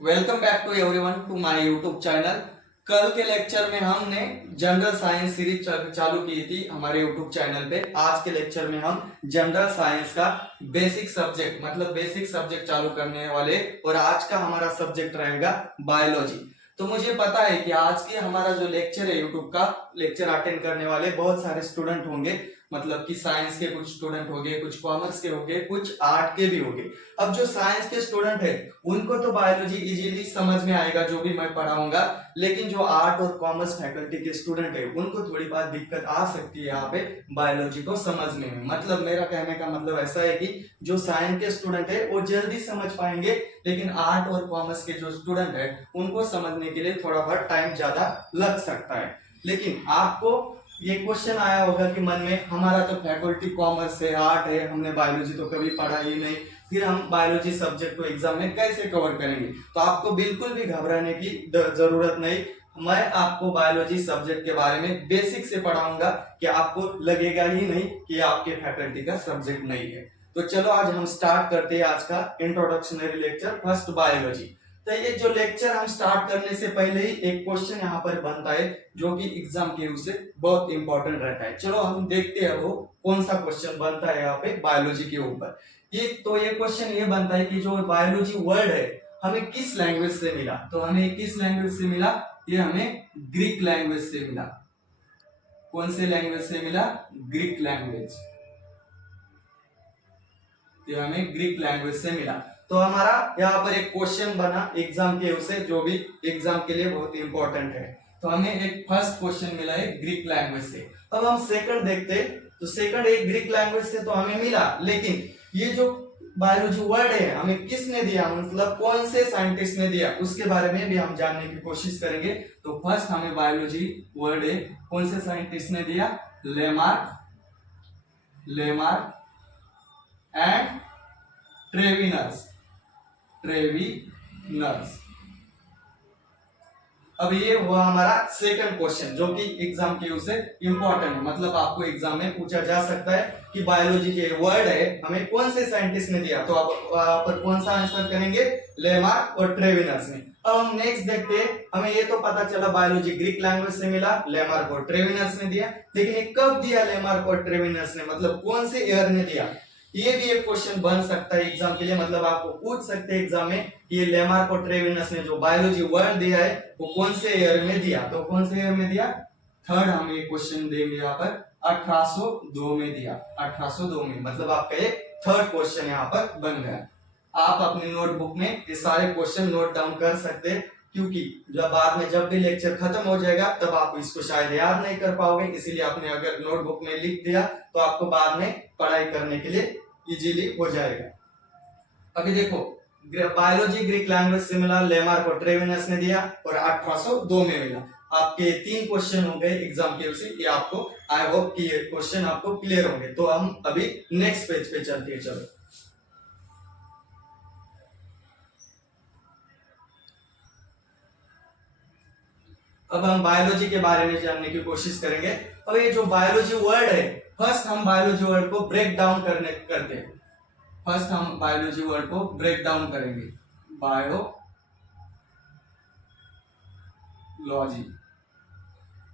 Welcome back to everyone to my YouTube channel. कल के lecture में हमने जनरल साइंस सीरीज चालू की थी हमारे यूट्यूब चैनल पे। आज के लेक्चर में हम जनरल साइंस का बेसिक सब्जेक्ट बेसिक सब्जेक्ट चालू करने वाले और आज का हमारा सब्जेक्ट रहेगा बायोलॉजी। तो मुझे पता है कि आज के हमारा जो लेक्चर है यूट्यूब का लेक्चर अटेंड करने वाले बहुत सारे स्टूडेंट होंगे, मतलब कि साइंस के कुछ स्टूडेंट होंगे, कुछ कॉमर्स के होंगे, कुछ आर्ट के भी होंगे। अब जो साइंस के स्टूडेंट है उनको तो बायोलॉजी इजीली समझ में आएगा जो भी मैं पढ़ाऊंगा, लेकिन जो आर्ट और कॉमर्स फैकल्टी के स्टूडेंट है उनको थोड़ी बात दिक्कत आ सकती है यहाँ पे बायोलॉजी को समझने में। मतलब मेरा कहने का मतलब ऐसा है कि जो साइंस के स्टूडेंट है वो जल्दी समझ पाएंगे, लेकिन आर्ट और कॉमर्स के जो स्टूडेंट है उनको समझने के लिए थोड़ा बहुत टाइम ज्यादा लग सकता है। लेकिन आपको ये क्वेश्चन आया होगा कि मन में, हमारा तो फैकल्टी कॉमर्स है, आर्ट है, हमने बायोलॉजी तो कभी पढ़ा ही नहीं, फिर हम बायोलॉजी सब्जेक्ट को एग्जाम में कैसे कवर करेंगे। तो आपको बिल्कुल भी घबराने की जरूरत नहीं। मैं आपको बायोलॉजी सब्जेक्ट के बारे में बेसिक से पढ़ाऊंगा कि आपको लगेगा ही नहीं कि आपके फैकल्टी का सब्जेक्ट नहीं है। तो चलो आज हम स्टार्ट करते हैं आज का इंट्रोडक्शनरी लेक्चर फर्स्ट बायोलॉजी। तो ये जो लेक्चर हम स्टार्ट करने से पहले ही एक क्वेश्चन यहाँ पर बनता है जो कि एग्जाम के से बहुत इंपॉर्टेंट रहता है। चलो हम देखते हैं वो कौन सा क्वेश्चन बनता है यहाँ पे बायोलॉजी के ऊपर। ये क्वेश्चन ये बनता है कि जो बायोलॉजी वर्ड है हमें किस लैंग्वेज से मिला। तो हमें किस लैंग्वेज से मिला? ये हमें ग्रीक लैंग्वेज से मिला। कौन से लैंग्वेज से मिला? Greek language. ये हमें ग्रीक लैंग्वेज से मिला। तो हमारा यहाँ पर एक क्वेश्चन बना एग्जाम के उसे, जो भी एग्जाम के लिए बहुत इंपॉर्टेंट है। तो हमें एक फर्स्ट क्वेश्चन मिला है ग्रीक लैंग्वेज से। अब हम सेकंड देखते, तो सेकंड एक ग्रीक लैंग्वेज से तो हमें मिला, लेकिन ये जो बायोलॉजी वर्ड है हमें किसने दिया, मतलब कौन से साइंटिस्ट ने दिया, उसके बारे में भी हम जानने की कोशिश करेंगे। तो फर्स्ट हमें बायोलॉजी वर्ड है कौन से साइंटिस्ट ने दिया? Lamarck and Treviranus. अब ये हुआ हमारा सेकंड क्वेश्चन जो कि एग्जाम के उसे इंपॉर्टेंट है, मतलब आपको एग्जाम में पूछा जा सकता है कि बायोलॉजी के वर्ड है हमें कौन से साइंटिस्ट ने दिया। तो आप पर कौन सा आंसर करेंगे? लेमार्क और ट्रेविनर्स ने। अब हम नेक्स्ट देखते हैं। हमें ये तो पता चला बायोलॉजी ग्रीक लैंग्वेज से मिला, लेमार्क और ट्रेविनर्स ने दिया, लेकिन ये कब दिया लेमार्क और ट्रेविनर्स ने, मतलब कौन से ईयर में दिया? ये भी एक क्वेश्चन बन सकता है एग्जाम के लिए, मतलब आपको पूछ सकते हैं एग्जाम में ये लेमार्क और ट्रेविनस ने जो बायोलॉजी वर्ड दिया है वो कौन से ईयर में दिया। तो कौन से ईयर में दिया? थर्ड हम ये क्वेश्चन देंगे यहाँ पर 1802 में दिया। 1802 में, मतलब आपका ये थर्ड क्वेश्चन यहाँ पर बन गया। आप अपनी नोटबुक में ये सारे क्वेश्चन नोट डाउन कर सकते हैं, क्योंकि जब बाद में जब भी लेक्चर खत्म हो जाएगा तब आप इसको शायद याद नहीं कर पाओगे, इसीलिए आपने अगर नोटबुक में लिख दिया तो आपको बाद में पढ़ाई करने के लिए इजीली हो जाएगा। अभी देखो, बायोलॉजी ग्रीक लैंग्वेज से मिला, लेमार्क और ट्रेविनस ने दिया, और 1802 में मिला। आपके 3 क्वेश्चन हो गए एग्जाम के उसे, ये आपको आई होप कि ये क्वेश्चन आपको क्लियर होंगे। तो हम अभी नेक्स्ट पेज पे चलते हैं। चलो अब हम बायोलॉजी के बारे में जानने की कोशिश करेंगे। अब ये जो बायोलॉजी वर्ड है, फर्स्ट हम बायोलॉजी वर्ड को ब्रेक डाउन करते हैं। फर्स्ट हम बायोलॉजी वर्ड को ब्रेक डाउन करेंगे। बायोलॉजी।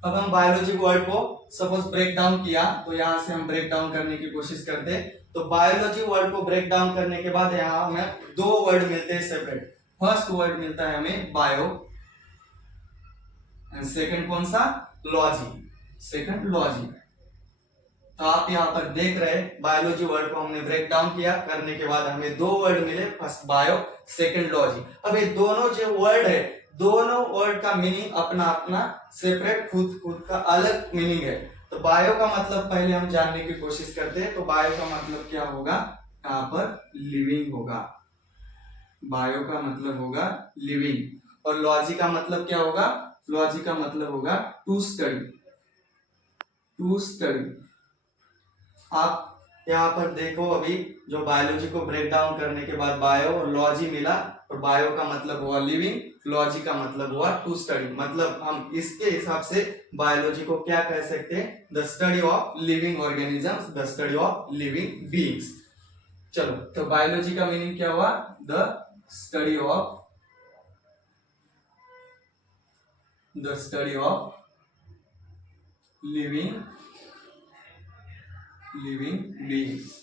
अब हम बायोलॉजी वर्ड को सपोज ब्रेक डाउन किया, तो यहां से हम ब्रेक डाउन करने की कोशिश करते हैं। तो बायोलॉजी वर्ड को ब्रेक डाउन करने के बाद यहां हमें 2 वर्ड मिलते हैं सेपरेट। फर्स्ट वर्ड मिलता है हमें बायो, एंड सेकंड कौन सा? लॉजी। Second logy. तो आप यहाँ पर देख रहे हैं बायोलॉजी वर्ड को हमने ब्रेक डाउन किया, करने के बाद हमें 2 वर्ड मिले, फर्स्ट बायो, सेकंड लॉजी। अब ये दोनों जो वर्ड है, दोनों वर्ड का मीनिंग अपना अपना सेपरेट खुद का अलग मीनिंग है। तो बायो का मतलब पहले हम जानने की कोशिश करते हैं। तो बायो का मतलब क्या होगा? यहाँ पर लिविंग होगा। बायो का मतलब होगा लिविंग। और लॉजी का मतलब क्या होगा? लॉजी का मतलब होगा टू स्टडी। आप यहाँ पर देखो, अभी जो बायोलॉजी को ब्रेक डाउन करने के बाद बायो और लॉजी मिला, और बायो का मतलब हुआ लिविंग, लॉजी का मतलब हुआ टू स्टडी। मतलब हम इसके हिसाब से बायोलॉजी को क्या कह सकते हैं? The study of living organisms, the study of living beings. चलो, तो बायोलॉजी का मीनिंग क्या हुआ? The study of the study of living beings.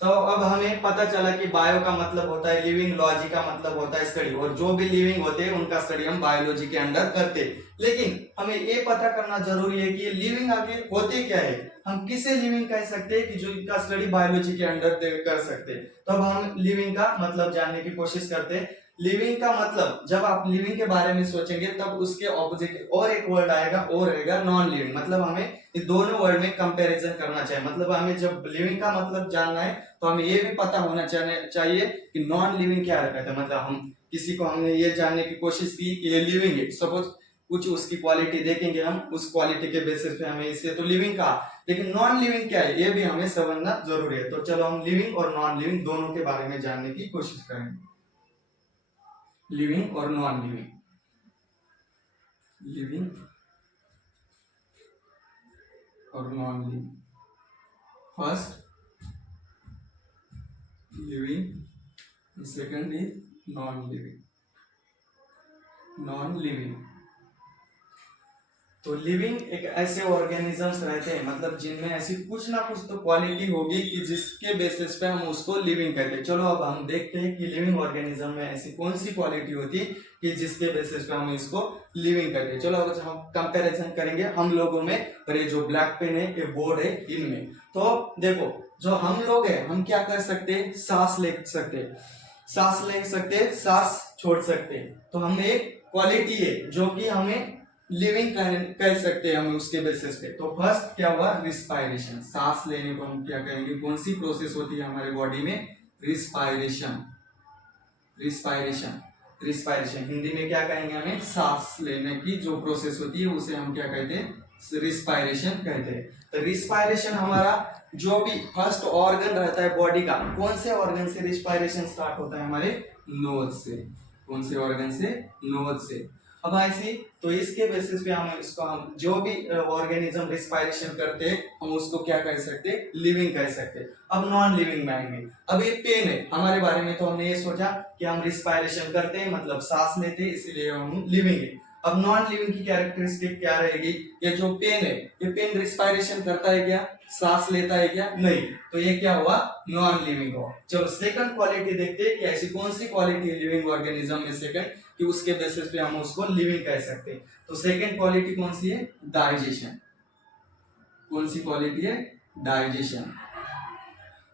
तो अब हमें पता चला कि बायो का मतलब होता है लिविंग, लॉजी का मतलब होता है स्टडी, और जो भी लिविंग होते हैं उनका स्टडी हम बायोलॉजी के अंडर करते हैं। लेकिन हमें ये पता करना जरूरी है कि लिविंग आगे होते क्या है, हम किसे लिविंग कह सकते हैं कि जो इनका स्टडी बायोलॉजी के अंडर कर सकते हैं। तो अब हम लिविंग का मतलब जानने की कोशिश करते हैं। लिविंग का मतलब, जब आप लिविंग के बारे में सोचेंगे तब उसके ऑपोजिट और एक वर्ड आएगा, और रहेगा नॉन लिविंग। मतलब हमें ये दोनों वर्ड में कंपैरिजन करना चाहिए। मतलब हमें जब लिविंग का मतलब जानना है तो हमें ये भी पता होना चाहिए कि नॉन लिविंग क्या रहता है। मतलब हम किसी को हमने ये जानने की कोशिश की कि ये लिविंग है, सपोज कुछ उसकी क्वालिटी देखेंगे हम, उस क्वालिटी के बेसिस पे हमें इसे तो लिविंग कहा, लेकिन नॉन लिविंग क्या है ये भी हमें समझना जरूरी है। तो चलो हम लिविंग और नॉन लिविंग दोनों के बारे में जानने की कोशिश करेंगे। लिविंग और नॉन लिविंग, लिविंग और non living. First living, second is non living. Non living तो लिविंग एक ऐसे ऑर्गेनिजम्स रहते हैं, मतलब जिनमें ऐसी कुछ ना कुछ तो क्वालिटी होगी कि जिसके बेसिस पे हम उसको लिविंग कहते हैं। चलो अब हम देखते हैं कि लिविंग ऑर्गेनिज्म में ऐसी कौन सी क्वालिटी होती है कि जिसके बेसिस पे हम इसको लिविंग कहते हैं। चलो अब हम कंपैरिजन करेंगे हम लोगों में और ये जो ब्लैक पेन है, ये बोर्ड है, इनमें। तो देखो जो हम लोग हैं, हम क्या कर सकते हैं, सांस ले सकते हैं, सांस ले सकते हैं, सांस छोड़ सकते हैं। तो हमें एक क्वालिटी है जो कि हमें लिविंग कह सकते हैं हम उसके बेसिस पे। तो फर्स्ट क्या हुआ, रिस्पायरेशन। सांस लेने को हम क्या कहेंगे, कौन सी प्रोसेस होती है हमारे बॉडी में, रिस्पायरेशन। रिस्पायरेशन, रिस्पायरेशन हिंदी में क्या कहेंगे, हमें सांस लेने की जो प्रोसेस होती है उसे हम क्या कहते हैं, रिस्पायरेशन कहते हैं। तो रिस्पायरेशन हमारा जो भी फर्स्ट ऑर्गन रहता है बॉडी का, कौन से ऑर्गन से रिस्पायरेशन स्टार्ट होता है, हमारे नोज से। कौन से ऑर्गन से, नोज से। अब ऐसे तो इसके बेसिस पे हम जो भी ऑर्गेनिज्म रिस्पायरेशन करते हैं हम उसको क्या कह सकते हैं, लिविंग कह सकते हैं। अब नॉन लिविंग में आएंगे। अब ये पेन है हमारे बारे में, तो हमने ये सोचा कि हम रिस्पायरेशन करते हैं मतलब सांस लेते हैं, इसीलिए हम लिविंग है। अब नॉन लिविंग की कैरेक्टरिस्टिक क्या रहेगी, ये जो पेन है, ये पेन रिस्पायरेशन करता है क्या, सांस लेता है क्या, नहीं। तो ये क्या हुआ, नॉन लिविंग हुआ। चलो सेकंड क्वालिटी देखते हैं कि ऐसी कौन सी क्वालिटी है लिविंग ऑर्गेनिज्म में सेकंड कि उसके बेसिस पे हम उसको लिविंग कह सकते हैं। तो सेकंड क्वालिटी कौन सी है, डाइजेशन। कौन सी क्वालिटी है, डाइजेशन।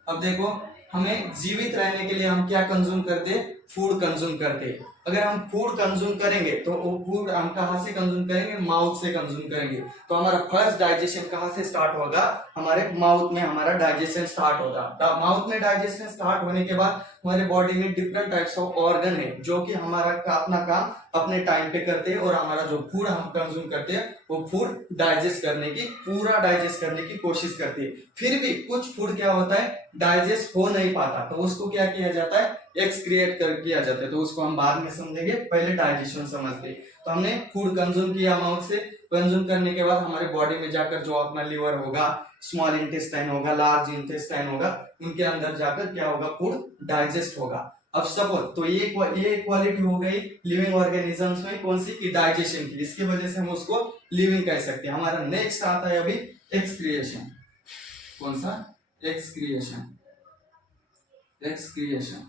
अब देखो हमें जीवित रहने के लिए हम क्या कंज्यूम करते, फूड कंज्यूम करते। अगर हम फूड कंज्यूम करेंगे तो वो फूड हम कहाँ से कंज्यूम करेंगे, माउथ से कंज्यूम करेंगे। तो हमारा फर्स्ट डाइजेशन कहाँ से स्टार्ट होगा, हमारे माउथ में हमारा डाइजेशन स्टार्ट होगा। माउथ में डाइजेशन स्टार्ट होने के बाद हमारे बॉडी में डिफरेंट टाइप्स ऑफ ऑर्गन है जो कि हमारा अपना काम अपने टाइम पे करते हैं, और हमारा जो फूड हम कंज्यूम करते हैं वो फूड डाइजेस्ट करने की, पूरा डाइजेस्ट करने की कोशिश करती है। फिर भी कुछ फूड क्या होता है, डाइजेस्ट हो नहीं पाता, तो उसको क्या किया जाता है, एक्सक्रिएट कर किया जाता है। तो उसको हम बाद में समझेंगे, पहले डाइजेशन समझते। तो हमने फूड कंज्यूम किया माउथ से, कंज्यूम करने के बाद हमारे बॉडी में जाकर जो अपना लिवर होगा, स्मॉल इंटेस्टाइन होगा, लार्ज इंटेस्टाइन होगा, उनके अंदर जाकर क्या होगा, फूड डाइजेस्ट होगा। अब सपोज तो ये क्वालिटी हो गई लिविंग ऑर्गेनिजम्स में, कौन सी की, डाइजेशन की। इसकी वजह से हम उसको लिविंग कह सकते हैं। हमारा नेक्स्ट आता है अभी एक्सक्रिएशन। कौन सा, एक्सक्रिएशन। एक्सक्रिएशन।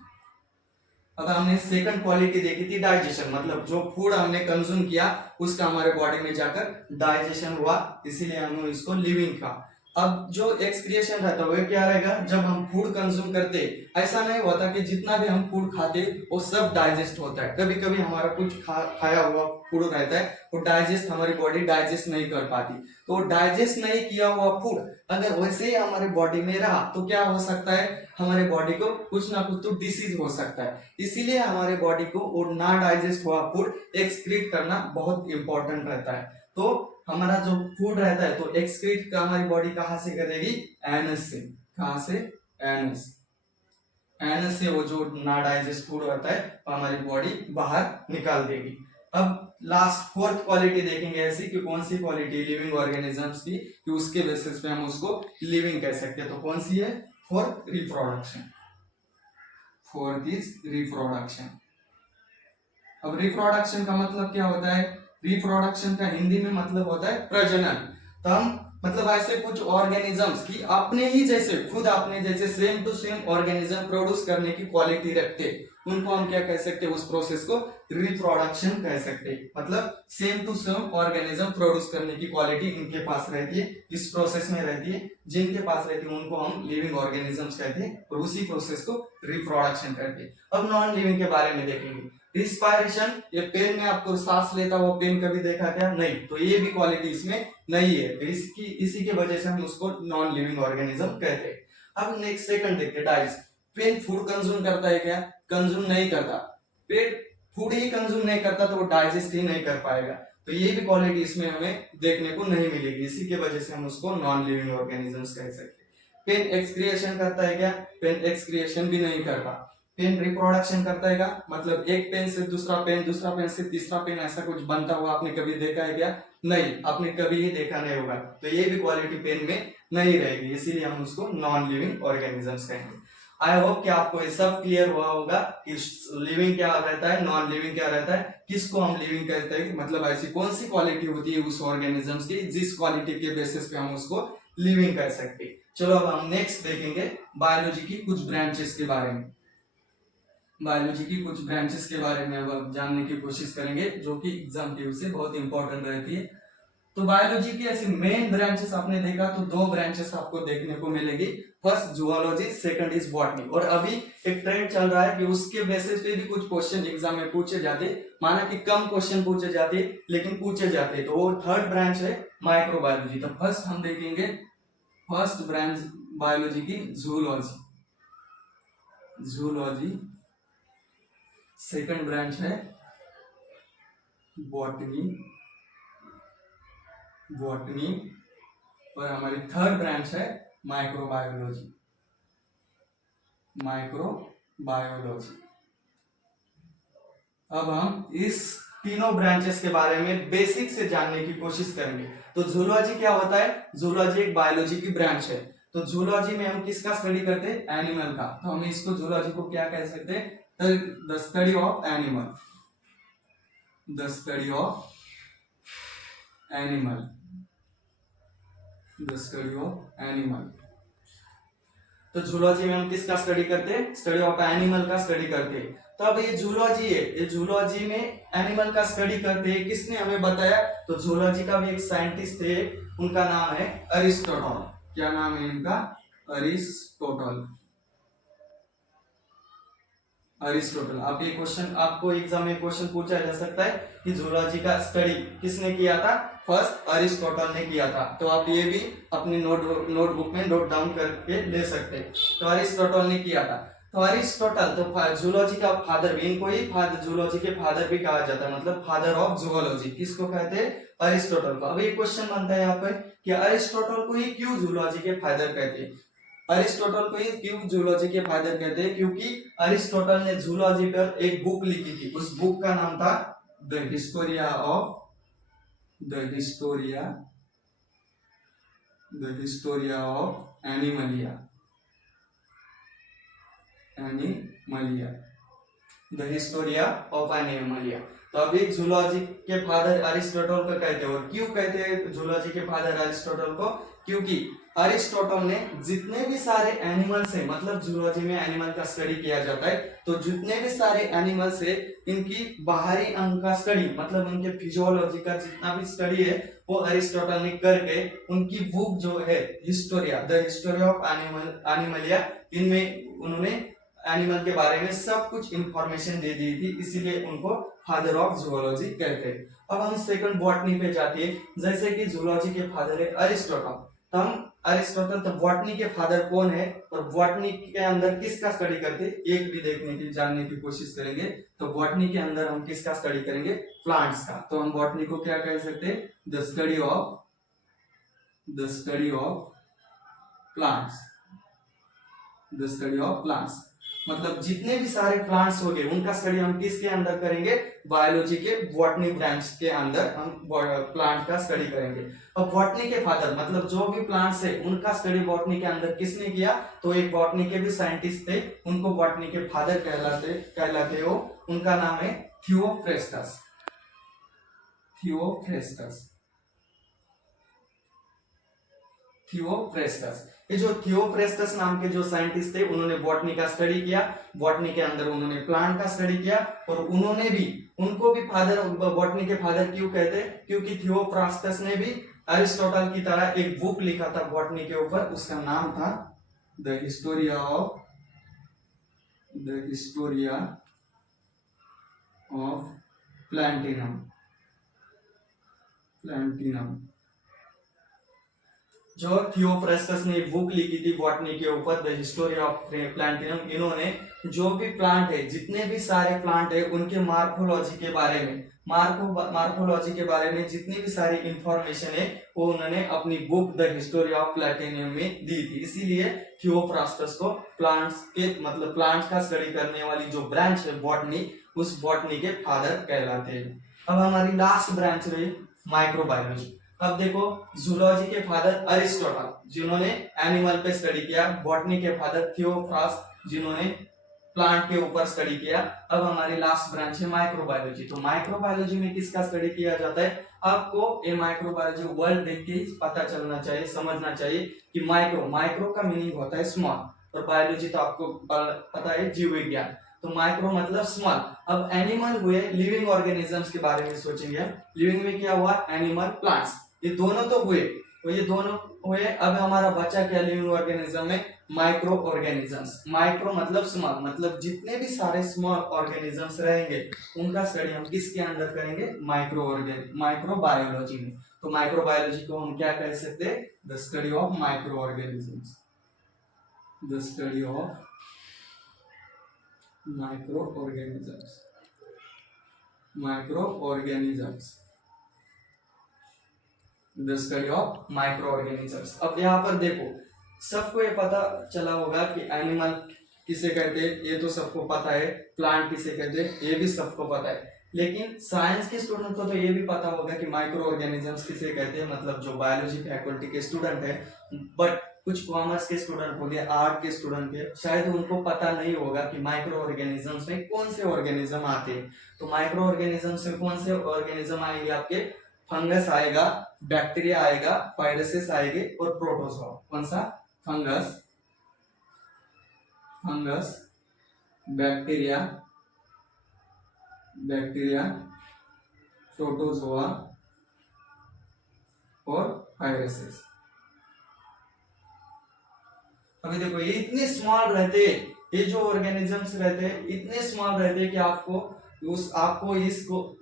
अब हमने सेकंड क्वालिटी देखी थी डाइजेशन, मतलब जो फूड हमने कंज्यूम किया उसका हमारे बॉडी में जाकर डाइजेशन हुआ, इसीलिए हमने इसको लिविंग कहा। अब जो एक्सक्रिएशन रहता है वो क्या रहेगा, जब हम फूड कंज्यूम करते, ऐसा नहीं होता कि जितना भी हम फूड खाते वो सब डाइजेस्ट होता है। कभी कभी हमारा कुछ खाया हुआ फूड रहता है वो डाइजेस्ट, हमारी बॉडी डाइजेस्ट नहीं कर पाती। तो डाइजेस्ट नहीं किया हुआ फूड अगर वैसे ही हमारे बॉडी में रहा तो क्या हो सकता है, हमारे बॉडी को कुछ ना कुछ तो डिसीज हो सकता है। इसीलिए हमारे बॉडी को वो ना डाइजेस्ट हुआ फूड एक्सक्रीट करना बहुत इंपॉर्टेंट रहता है। तो हमारा जो फूड रहता है तो एक्सक्रीट का हमारी बॉडी कहाँ से करेगी, एनस से। कहाँ से, एनस। एनस से वो जो ना डाइजेस्ट फूड रहता है हमारी बॉडी बाहर निकाल देगी। अब लास्ट फोर्थ क्वालिटी देखेंगे ऐसी कि कौन सी क्वालिटी लिविंग ऑर्गेनिजम्स की कि उसके बेसिस पे हम उसको लिविंग कह सकते हैं। तो कौन सी है, fourth, reproduction. Fourth is reproduction. अब रिप्रोडक्शन का मतलब क्या होता है? रिप्रोडक्शन का हिंदी में मतलब होता है प्रजनन। तो हम मतलब ऐसे कुछ ऑर्गेनिजम्स की अपने ही जैसे, खुद अपने जैसे same to same organism produce करने की क्वालिटी रखते, उनको हम क्या कह सकते हैं? उस प्रोसेस को रिप्रोडक्शन कह सकते हैं। मतलब same to same organism produce करने की क्वालिटी इनके पास रहती है, इस प्रोसेस में रहती है। जिनके पास रहती है उनको हम लिविंग ऑर्गेनिजम्स कहते हैं और उसी प्रोसेस को रिप्रोडक्शन कहते हैं। अब नॉन लिविंग के बारे में देखेंगे। रिस्पायरेशन, ये पेन में आपको सांस लेता हुआ पेन कभी देखा क्या? नहीं। तो ये भी क्वालिटी इसमें नहीं है, तो इसी की वजह से हम उसको नॉन लिविंग ऑर्गेनिज्म कहते हैं। अब नेक्स्ट सेकंड देखते हैं, डाइजेस्ट। पेन फूड कंज्यूम करता है क्या? कंज्यूम नहीं करता। पेट फूड ही कंज्यूम नहीं करता तो वो डाइजेस्ट ही नहीं कर पाएगा, तो ये भी क्वालिटी इसमें हमें देखने को नहीं मिलेगी, इसी की वजह से हम उसको नॉन लिविंग ऑर्गेनिजम्स कह सकते हैं। पेन एक्सक्रिएशन करता है क्या? पेन एक्सक्रिएशन भी नहीं करता। पेन रिप्रोडक्शन करता है क्या? मतलब एक पेन से दूसरा पेन से तीसरा पेन, ऐसा कुछ बनता हुआ आपने कभी देखा है क्या? नहीं, आपने कभी ही देखा नहीं होगा, तो ये भी क्वालिटी पेन में नहीं रहेगी, इसीलिए हम उसको नॉन लिविंग ऑर्गेनिजम्स कहेंगे। आई होप कि आपको ये सब क्लियर हुआ होगा कि लिविंग क्या रहता है, नॉन लिविंग क्या रहता है, किसको हम लिविंग कहते हैं, मतलब ऐसी कौन सी क्वालिटी होती है उस ऑर्गेनिजम्स की जिस क्वालिटी के बेसिस पे हम उसको लिविंग कह सकते हैं। चलो अब हम नेक्स्ट देखेंगे बायोलॉजी की कुछ ब्रांचेस के बारे में। बायोलॉजी की कुछ ब्रांचेस के बारे में अब जानने की कोशिश करेंगे, जो कि एग्जाम के से बहुत इंपॉर्टेंट रहती है। तो बायोलॉजी की ऐसी मेन ब्रांचेस आपने देखा तो दो ब्रांचेस आपको देखने को मिलेगी, first zoology, second is botany. और अभी एक ट्रेंड चल रहा है कि उसके बेसिस पे भी कुछ क्वेश्चन एग्जाम में पूछे जाते, माना कि कम क्वेश्चन पूछे जाते लेकिन पूछे जाते, तो वो थर्ड ब्रांच है माइक्रोबायोलॉजी। तो फर्स्ट हम देखेंगे फर्स्ट ब्रांच बायोलॉजी की जूलॉजी, जूलॉजी। सेकंड ब्रांच है बॉटनी, बॉटनी। और हमारी थर्ड ब्रांच है माइक्रोबायोलॉजी, माइक्रोबायोलॉजी। अब हम इस तीनों ब्रांचेस के बारे में बेसिक से जानने की कोशिश करेंगे। तो जूलॉजी क्या होता है? जूलॉजी एक बायोलॉजी की ब्रांच है। तो जूलॉजी में हम किसका स्टडी करते हैं? एनिमल का। तो हम इसको जूलॉजी को क्या कह सकते हैं? The study of animal, the study of animal, the study of animal. तो जूलॉजी में हम किसका स्टडी करते हैं? स्टडी ऑफ एनिमल का स्टडी करते हैं। तो अब ये जूलॉजी है, ये जूलॉजी में एनिमल का स्टडी करते हैं, किसने हमें बताया? तो जूलॉजी का भी एक साइंटिस्ट थे, उनका नाम है अरिस्टोटल। क्या नाम है इनका? Aristotle, Aristotle. आप ये क्वेश्चन, आपको एग्जाम में क्वेश्चन पूछा जा सकता है कि जूलॉजी का स्टडी किसने किया था? फर्स्ट अरिस्टोटल ने किया था। तो आप ये भी अपनी नोटबुक में नोट डाउन करके ले सकते हैं। तो अरिस्टोटल ने किया था। तो अरिस्टोटल तो जूलॉजी का फादर भी, इनको ही जूलॉजी के फादर भी कहा जाता है, मतलब फादर ऑफ जूलॉजी किसको कहते हैं? अरिस्टोटल को। अब एक क्वेश्चन बनता है यहाँ पे कि अरिस्टोटल को ही क्यों जूलॉजी के फादर कहते हैं? अरिस्टोटल को ही क्यों जूलॉजी के फादर कहते हैं? क्योंकि अरिस्टोटल ने जूलॉजी पर एक बुक लिखी थी, उस बुक का नाम था the Historia of, the Historia, the Historia of Animalia, Animalia, the Historia of Animalia. तो अभी जूलॉजी के फादर अरिस्टोटल को कहते हैं। और क्यों कहते हैं जूलॉजी के फादर अरिस्टोटल को? क्योंकि अरिस्टोटल ने जितने भी सारे एनिमल्स हैं, मतलब जूलॉजी में एनिमल का स्टडी किया जाता है, तो जितने भी सारे एनिमल्स है इनकी बाहरी अंग का स्टडी, मतलब उनके फिजियोलॉजी का जितना भी स्टडी है वो अरिस्टोटल ने करके उनकी बुक जो है Historia, the Historia of Animalia, इनमें उन्होंने एनिमल के बारे में सब कुछ इंफॉर्मेशन दे दी थी, इसीलिए उनको फादर ऑफ जूलॉजी कहते हैं। अब हम सेकंड बॉटनी पे जाते हैं। जैसे कि जूलॉजी के फादर है अरिस्टोटल, तो हम अरिस्टोटल, तो बॉटनी के फादर कौन है और बॉटनी के अंदर किसका स्टडी करते हैं, एक भी देखने की, जानने की कोशिश करेंगे। तो बॉटनी के अंदर हम किसका स्टडी करेंगे? प्लांट्स का। तो हम बॉटनी को क्या कह सकते हैं? The study of, the study of plants, the study of plants. मतलब जितने भी सारे प्लांट्स हो गए उनका स्टडी हम किसके अंदर करेंगे, बायोलॉजी के बॉटनी ब्रांच के अंदर हम प्लांट का स्टडी करेंगे। अब बॉटनी के फादर मतलब जो भी प्लांट्स है उनका स्टडी बॉटनी के अंदर किसने किया, तो एक बॉटनी के भी साइंटिस्ट थे, उनको बॉटनी के फादर कहलाते हो, उनका नाम है थियोफ्रेस्टस। ये जो थियोफ्रेस्टस नाम के जो साइंटिस्ट थे उन्होंने बॉटनी का स्टडी किया, बॉटनी के अंदर उन्होंने प्लांट का स्टडी किया, और उनको भी फादर, बॉटनी के फादर क्यों कहते हैं, क्योंकि थियोफ्रास्टस ने भी अरिस्टोटल की तरह एक बुक लिखा था बॉटनी के ऊपर, उसका नाम था द हिस्टोरिया ऑफ प्लांटिनम। जो थियोफ्रेस्टस ने बुक लिखी थी बॉटनी के ऊपर, द हिस्टोरी ऑफ प्लांटिनम, इन्होंने जो भी प्लांट है, जितने भी सारे प्लांट है, उनके मार्फोलॉजी के बारे में जितनी भी सारी इंफॉर्मेशन है वो उन्होंने अपनी बुक द हिस्टोरी ऑफ प्लांटिनम में दी थी। इसीलिए थियोफ्रास्टस को प्लांट्स का स्टडी करने वाली जो ब्रांच है बॉटनी, उस बॉटनी के फादर कहलाते हैं। अब हमारी लास्ट ब्रांच रही माइक्रोबायोलॉजी। अब देखो, जूलॉजी के फादर अरिस्टोटल जिन्होंने एनिमल पे स्टडी किया, बॉटनी के फादर थियोफ्रास्ट जिन्होंने प्लांट के ऊपर स्टडी किया। अब हमारी लास्ट ब्रांच है माइक्रोबायोलॉजी। तो माइक्रोबायोलॉजी में किसका स्टडी किया जाता है, आपको ये माइक्रोबायोलॉजी वर्ड देख के ही पता चलना चाहिए, समझना चाहिए कि माइक्रो का मीनिंग होता है स्मॉल, और बायोलॉजी तो आपको पता है जीव विज्ञान, तो माइक्रो मतलब स्मॉल। अब एनिमल हुए, लिविंग ऑर्गेनिजम्स के बारे में सोचेंगे। लिविंग में क्या हुआ, एनिमल, प्लांट्स, ये दोनों तो हुए, तो ये दोनों हुए। अब हमारा बच्चा क्या लिविंग ऑर्गेनिज्म में, माइक्रो ऑर्गेनिजम्स। माइक्रो मतलब स्मॉल, मतलब जितने भी सारे स्मॉल ऑर्गेनिजम्स रहेंगे उनका स्टडी हम किसके अंदर करेंगे, माइक्रोबायोलॉजी में। तो माइक्रोबायोलॉजी को हम क्या कह सकते हैं, the study of micro organisms. The study of micro organisms. अब यहाँ पर देखो, सबको ये पता चला होगा कि एनिमल किसे कहते हैं, ये तो सबको पता है, प्लांट किसे कहते हैं ये भी सबको पता है, लेकिन साइंस के स्टूडेंट को तो ये भी पता होगा कि माइक्रो ऑर्गेनिजम्स किसे कहते हैं, मतलब जो बायोलॉजी फैकल्टी के स्टूडेंट है। बट कुछ कॉमर्स के स्टूडेंट हो गए, आर्ट के स्टूडेंट है, शायद उनको पता नहीं होगा कि माइक्रो ऑर्गेनिजम्स में कौन से ऑर्गेनिज्म आते हैं। तो माइक्रो ऑर्गेनिजम्स में कौन से ऑर्गेनिज्म आएंगे, आपके फंगस आएगा, बैक्टीरिया आएगा, वायरसेस आएंगे, और प्रोटोजोआ। कौन सा, फंगस, बैक्टीरिया, प्रोटोजोआ और वायरसेस। अभी देखो, ये इतने स्मॉल रहते, ये जो ऑर्गेनिजम्स रहते हैं इतने स्मॉल रहते हैं कि आपको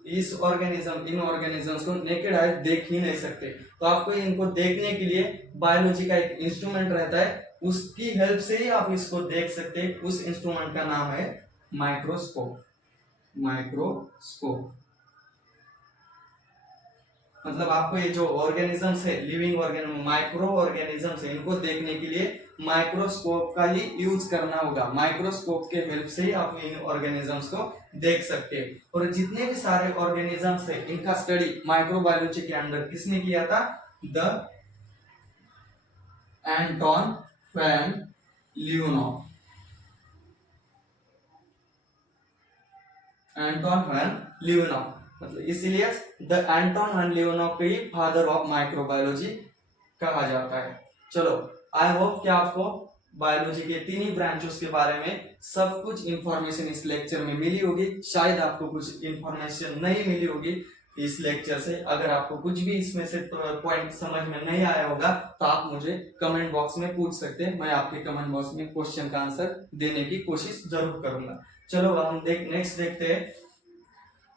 इस ऑर्गेनिज्म, इन ऑर्गेनिजम्स को नेकेड आई देख ही नहीं सकते। तो आपको इनको देखने के लिए बायोलॉजी का एक इंस्ट्रूमेंट रहता है, उसकी हेल्प से ही आप इसको देख सकते हैं। उस इंस्ट्रूमेंट का नाम है माइक्रोस्कोप। मतलब आपको ये जो ऑर्गेनिजम्स है, लिविंग ऑर्गेनिज्म, माइक्रो ऑर्गेनिजम्स है, इनको देखने के लिए माइक्रोस्कोप का ही यूज करना होगा। माइक्रोस्कोप के हेल्प से ही आप इन ऑर्गेनिजम्स को देख सकते हैं। और जितने भी सारे ऑर्गेनिजम्स है इनका स्टडी माइक्रोबायोलॉजी के अंदर किसने किया था, द एंटोन वैन लियोनॉव। मतलब इसीलिए द एंटोन वैन लियोनॉव को ही फादर ऑफ माइक्रोबायोलॉजी कहा जाता है। चलो, आई होप कि आपको बायोलॉजी के तीन ही ब्रांचेस के बारे में सब कुछ इंफॉर्मेशन इस लेक्चर में मिली होगी। शायद आपको कुछ इंफॉर्मेशन नहीं मिली होगी इस लेक्चर से। अगर आपको कुछ भी इसमें से पॉइंट समझ में नहीं आया होगा तो आप मुझे कमेंट बॉक्स में पूछ सकते हैं। मैं आपके कमेंट बॉक्स में क्वेश्चन का आंसर देने की कोशिश जरूर करूंगा। चलो हम नेक्स्ट देखते हैं।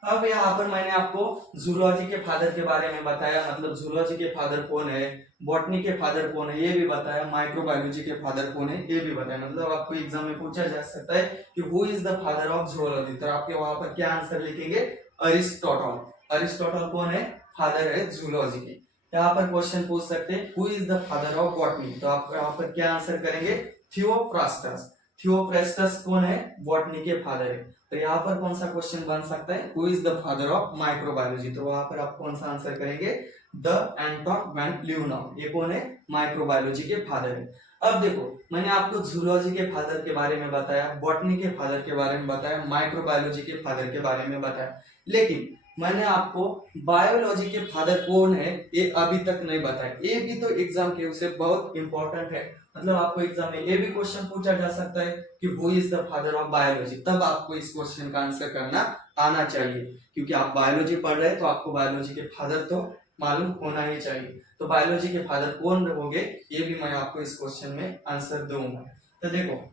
अब यहाँ पर मैंने आपको जूलॉजी के फादर के बारे में बताया, मतलब जूलॉजी के फादर कौन है, बॉटनी के फादर कौन है ये भी बताया, माइक्रोबायोलॉजी के फादर कौन है ये भी बताया। मतलब आपको एग्जाम में पूछा जा सकता है कि who is the father of zoology, तो आपके वहां पर क्या आंसर लिखेंगे, अरिस्टोटल। अरिस्टोटल कौन है, फादर है जूलॉजी के। यहाँ पर क्वेश्चन पूछ सकते हैं who is the father of botany, तो आप यहाँ पर क्या आंसर करेंगे, थियोफ्रास्टस। थियोफ्रास्टस कौन है? बॉटनी के फादर है। तो यहाँ पर कौन सा क्वेश्चन बन सकता है? Who is the father of microbiology? तो वहां पर आप कौन सा आंसर करेंगे? The Antonie van Leeuwenhoek. ये कौन है? माइक्रोबायोलॉजी के फादर है। अब देखो, मैंने आपको जूलॉजी के फादर के बारे में बताया, बॉटनी के फादर के बारे में बताया, माइक्रोबायोलॉजी के फादर के बारे में बताया, लेकिन मैंने आपको बायोलॉजी के फादर कौन है ये अभी तक नहीं बताया। ये भी तो एग्जाम के उसे बहुत इंपॉर्टेंट है। मतलब आपको एग्जाम में ये भी क्वेश्चन पूछा जा सकता है कि who is the father of biology, तब आपको इस क्वेश्चन का आंसर करना आना चाहिए, क्योंकि आप बायोलॉजी पढ़ रहे हैं तो आपको बायोलॉजी के फादर तो मालूम होना ही चाहिए। तो बायोलॉजी के फादर कौन होंगे ये भी मैं आपको इस क्वेश्चन में आंसर दूंगा। तो देखो,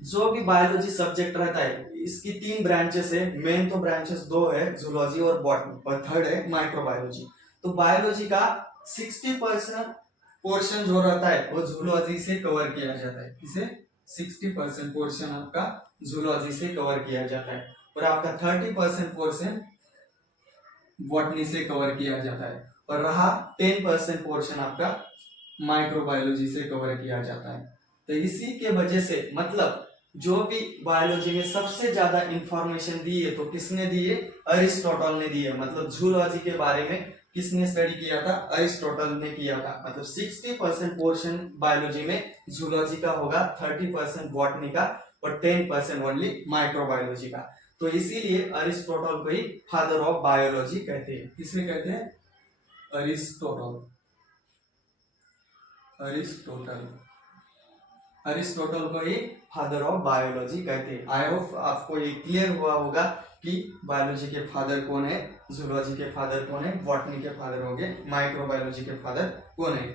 जो भी बायोलॉजी सब्जेक्ट रहता है इसकी 3 ब्रांचेस है। मेन तो ब्रांचेस 2 है, जूलॉजी और बॉटनी, और थर्ड है माइक्रोबायोलॉजी। तो बायोलॉजी का 60% पोर्शन जो रहता है वो जूलॉजी से कवर किया जाता है। किसे? 60% पोर्शन आपका जूलॉजी से कवर किया जाता है, और आपका 30% पोर्शन बॉटनी से कवर किया जाता है, और रहा 10% पोर्शन आपका माइक्रोबायोलॉजी से कवर किया जाता है। तो इसी के वजह से मतलब जो भी बायोलॉजी में सबसे ज्यादा इंफॉर्मेशन दी है तो किसने दी है? अरिस्टोटल ने दी है। मतलब जूलॉजी के बारे में किसने स्टडी किया था? अरिस्टोटल ने किया था। मतलब 60% पोर्शन बायोलॉजी में जूलॉजी का होगा, 30% बॉटनी का, और 10% ओनली माइक्रोबायोलॉजी का। तो इसीलिए अरिस्टोटल को ही फादर ऑफ बायोलॉजी कहते हैं। किसने कहते हैं? अरिस्टोटल। अरिस्टोटल को ही फादर ऑफ बायोलॉजी कहते हैं। आई होप आपको ये क्लियर हुआ होगा कि बायोलॉजी के फादर कौन है, जूलॉजी के फादर कौन है, बॉटनी के फादर हो गए, माइक्रोबायोलॉजी के फादर कौन है।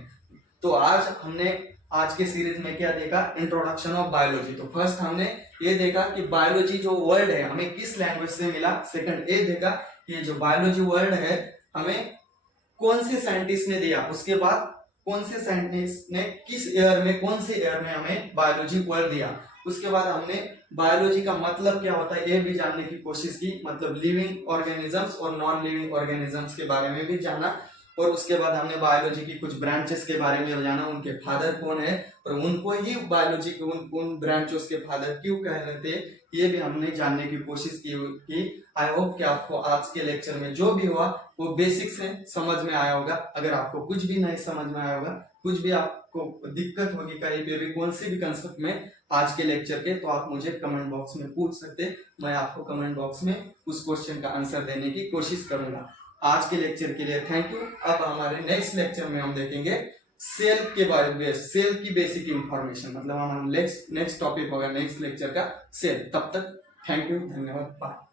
तो आज हमने आज के सीरीज में क्या देखा? Introduction of biology. तो फर्स्ट हमने ये देखा कि बायोलॉजी जो वर्ड है हमें किस लैंग्वेज से मिला। सेकंड ये देखा कि जो बायोलॉजी वर्ड है हमें कौन से साइंटिस्ट ने दिया। उसके बाद कौन से साइंटिस्ट ने किस ईयर में, कौन से ईयर में हमें बायोलॉजी वर्ड दिया। उसके बाद हमने बायोलॉजी का मतलब क्या होता है ये भी जानने की कोशिश की। मतलब लिविंग ऑर्गेनिजम्स और नॉन लिविंग ऑर्गेनिजम्स के बारे में भी जाना, और उसके बाद हमने बायोलॉजी की कुछ ब्रांचेस के बारे में जाना, उनके फादर कौन है, और उनको ही बायोलॉजी के उन ब्रांचेस के फादर क्यों कह रहे थे ये भी हमने जानने की कोशिश की। आई होप कि आपको आज के लेक्चर में जो भी हुआ वो बेसिक्स है समझ में आया होगा। अगर आपको कुछ भी नहीं समझ में आया होगा, कुछ भी आपको दिक्कत होगी कहीं पे भी, कौन से भी कंसेप्ट में आज के लेक्चर के, तो आप मुझे कमेंट बॉक्स में पूछ सकते। मैं आपको कमेंट बॉक्स में उस क्वेश्चन का आंसर देने की कोशिश करूंगा। आज के लेक्चर के लिए थैंक यू। अब हमारे नेक्स्ट लेक्चर में हम देखेंगे सेल के बारे में, सेल की बेसिक इंफॉर्मेशन। मतलब हमारा नेक्स्ट टॉपिक होगा नेक्स्ट लेक्चर का सेल। तब तक थैंक यू, धन्यवाद, बाय।